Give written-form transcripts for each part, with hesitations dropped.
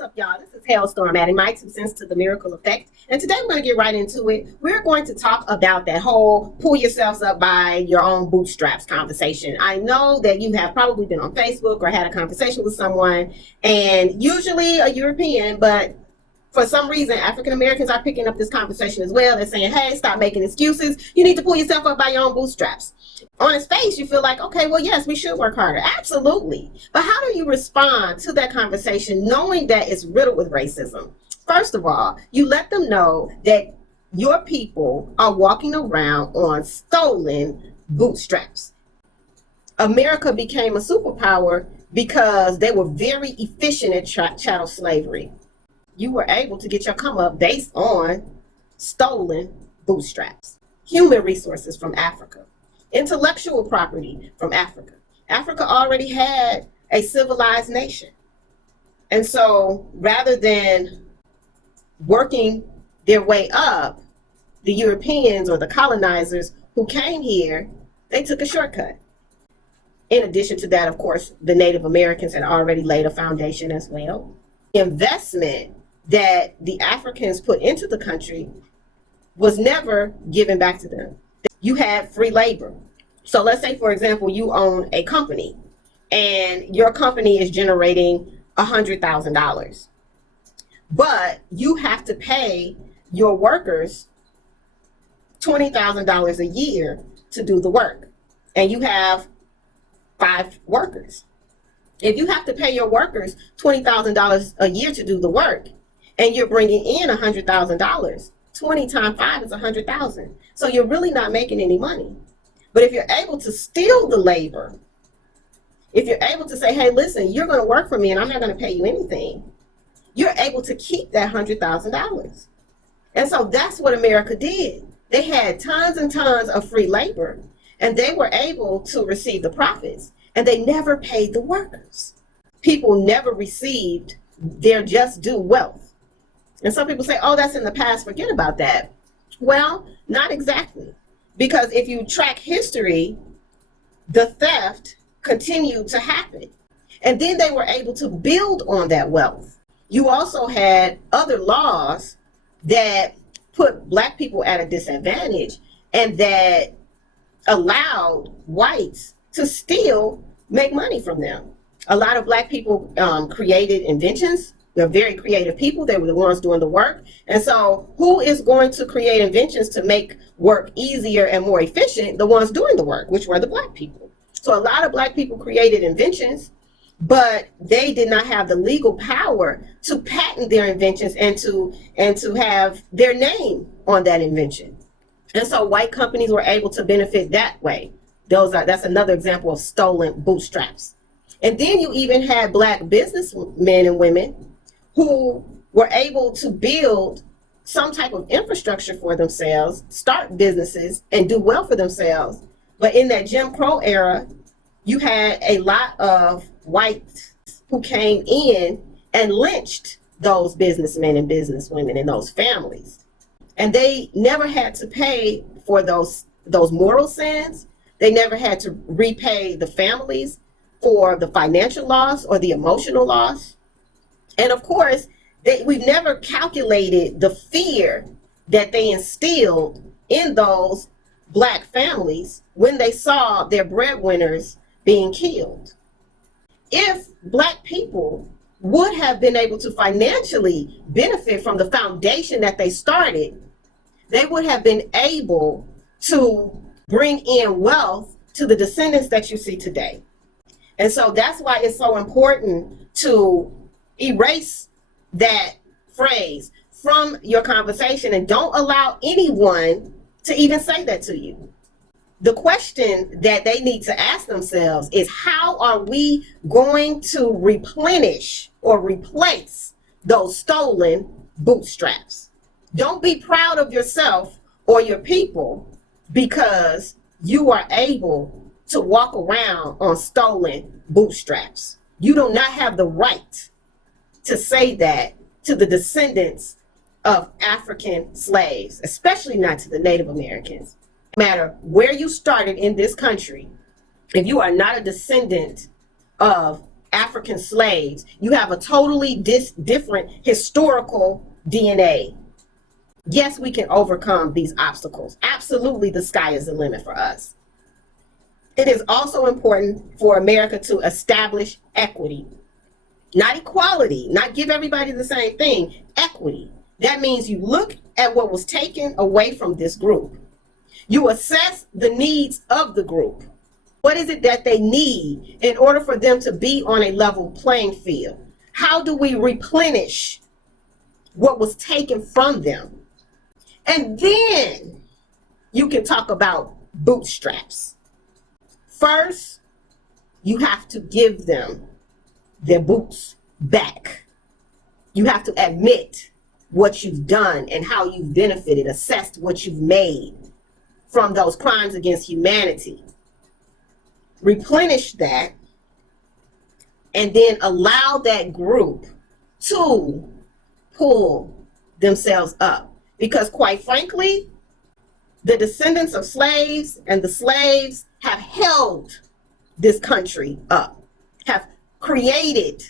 What's up, y'all? This is Hailstorm, adding my 2 cents to the miracle effect. And today we're going to get right into it. We're going to talk about that whole pull yourselves up by your own bootstraps conversation. I know that you have probably been on Facebook or had a conversation with someone, and usually a European, but for some reason, African Americans are picking up this conversation as well. They're saying, hey, stop making excuses. You need to pull yourself up by your own bootstraps. On its face, you feel like, okay, well, yes, we should work harder. Absolutely. But how do you respond to that conversation knowing that it's riddled with racism? First of all, you let them know that your people are walking around on stolen bootstraps. America became a superpower because they were very efficient at chattel slavery. You were able to get your come up based on stolen bootstraps. Human resources from Africa. Intellectual property from Africa. Africa already had a civilized nation. And so rather than working their way up, the Europeans or the colonizers who came here, they took a shortcut. In addition to that, of course, the Native Americans had already laid a foundation as well. Investment that the Africans put into the country was never given back to them. You had free labor. So let's say, for example, you own a company and your company is generating $100,000, but you have to pay your workers $20,000 a year to do the work, and you have 5 workers. If you have to pay your workers $20,000 a year to do the work, and you're bringing in $100,000, 20 times 5 is 100,000. So you're really not making any money. But if you're able to steal the labor, if you're able to say, hey, listen, you're going to work for me and I'm not going to pay you anything, you're able to keep that $100,000. And so that's what America did. They had tons and tons of free labor, and they were able to receive the profits, and they never paid the workers. People never received their just due wealth. And some people say, oh, that's in the past, forget about that. Well, not exactly. Because if you track history, the theft continued to happen. And then they were able to build on that wealth. You also had other laws that put Black people at a disadvantage and that allowed whites to still make money from them. A lot of Black people created inventions. They're very creative people. They were the ones doing the work. And so who is going to create inventions to make work easier and more efficient? The ones doing the work, which were the Black people. So a lot of Black people created inventions, but they did not have the legal power to patent their inventions and to have their name on that invention. And so white companies were able to benefit that way. That's another example of stolen bootstraps. And then you even had Black businessmen and women who were able to build some type of infrastructure for themselves, start businesses, and do well for themselves. But in that Jim Crow era, you had a lot of whites who came in and lynched those businessmen and businesswomen and those families. And they never had to pay for those mortal sins. They never had to repay the families for the financial loss or the emotional loss. And of course, we've never calculated the fear that they instilled in those Black families when they saw their breadwinners being killed. If Black people would have been able to financially benefit from the foundation that they started, they would have been able to bring in wealth to the descendants that you see today. And so that's why it's so important to erase that phrase from your conversation and don't allow anyone to even say that to you. The question that they need to ask themselves is, how are we going to replenish or replace those stolen bootstraps? Don't be proud of yourself or your people because you are able to walk around on stolen bootstraps. You do not have the right to say that to the descendants of African slaves, especially not to the Native Americans. No matter where you started in this country, if you are not a descendant of African slaves, you have a totally different historical DNA. Yes, we can overcome these obstacles. Absolutely, the sky is the limit for us. It is also important for America to establish equity. Not equality, not give everybody the same thing, equity. That means you look at what was taken away from this group. You assess the needs of the group. What is it that they need in order for them to be on a level playing field? How do we replenish what was taken from them? And then you can talk about bootstraps. First, you have to give them their boots back. You have to admit what you've done and how you've benefited, assessed what you've made from those crimes against humanity. Replenish that, and then allow that group to pull themselves up. Because quite frankly, the descendants of slaves and the slaves have held this country up, have created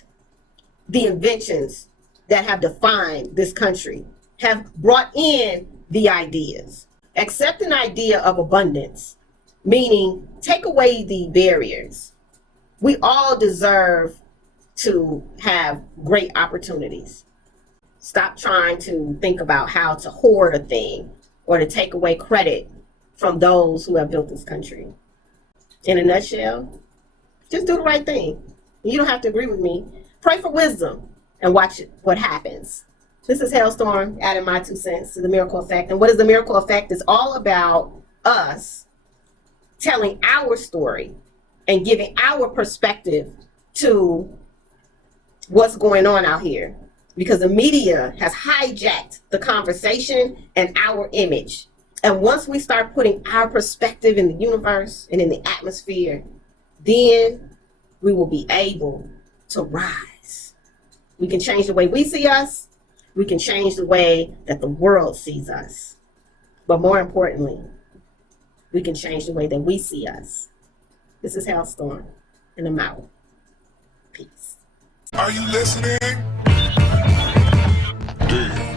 the inventions that have defined this country, have brought in the ideas. Accept an idea of abundance, meaning take away the barriers. We all deserve to have great opportunities. Stop trying to think about how to hoard a thing or to take away credit from those who have built this country. In a nutshell, just do the right thing. You don't have to agree with me. Pray for wisdom and watch what happens. This is Hailstorm, adding my 2 cents to the miracle effect. And what is the miracle effect? It's all about us telling our story and giving our perspective to what's going on out here. Because the media has hijacked the conversation and our image. And once we start putting our perspective in the universe and in the atmosphere, then we will be able to rise. We can change the way we see us. We can change the way that the world sees us. But more importantly, we can change the way that we see us. This is Hailstorm, and I'm out. Peace. Are you listening? Damn.